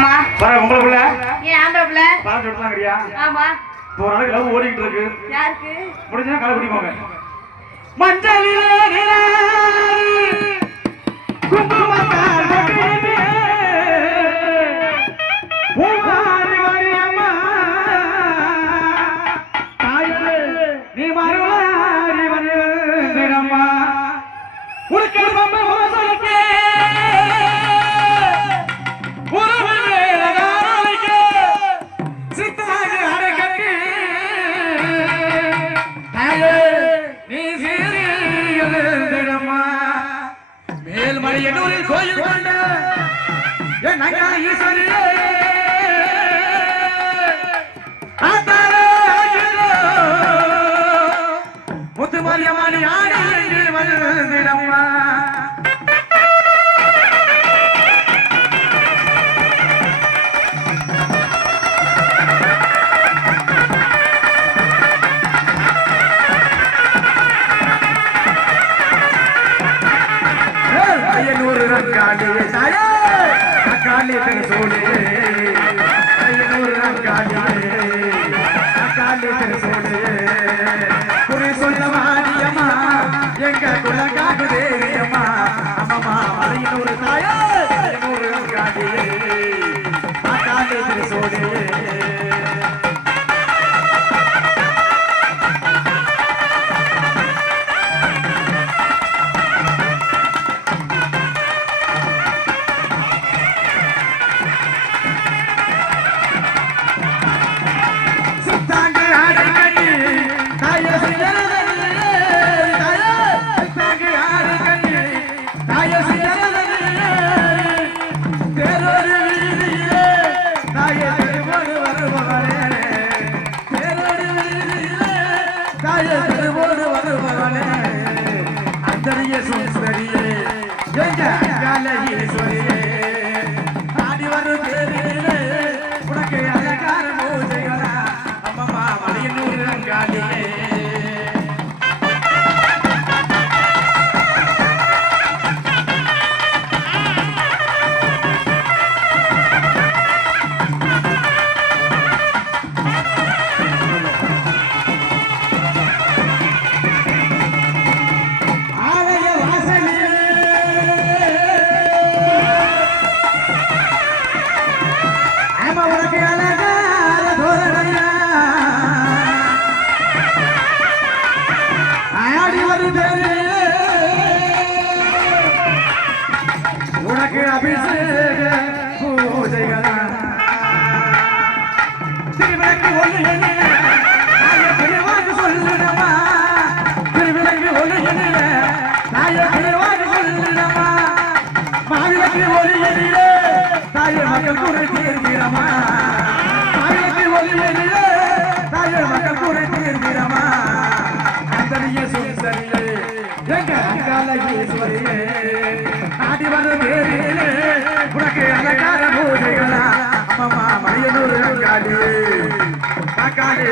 ஆமா. வர உங்களை புள்ள ஏன் ஆம்பளை புள்ள பாத்து விட்டுலாங்கறியா? ஆமா. இப்போ ஒரு நாளைக்கு லவ் ஓடிட்டு இருக்கு. யாருக்கு? முடிஞ்சா கால குடிப்போங்க. மஞ்சளிலே நிலாவு குங்குமத்தால் கொட்டிடுமே பூவாரி வாரியம்மா தாயே நீ மறுவாரி வந்தேனம்மா உனக்கு மம்ம உரசலுக்கே மேல்மலையனூரில் கோயில் கொண்ட என் நங்கா ஈஸ்வரியே முத்துமாரியம்மன் ஆடி வந்திடம்மா காளியே தாயே காளியே திருசூலே ஐயனூர் காளியே காளியே திருசூலே குறி சொல்ல மாரியம்மா எங்க குலகாகு தேவியம்மா அம்மா ஐயனூர் தாயே ஐயனூர் காளியே காளியே திருசூலே காக்காலே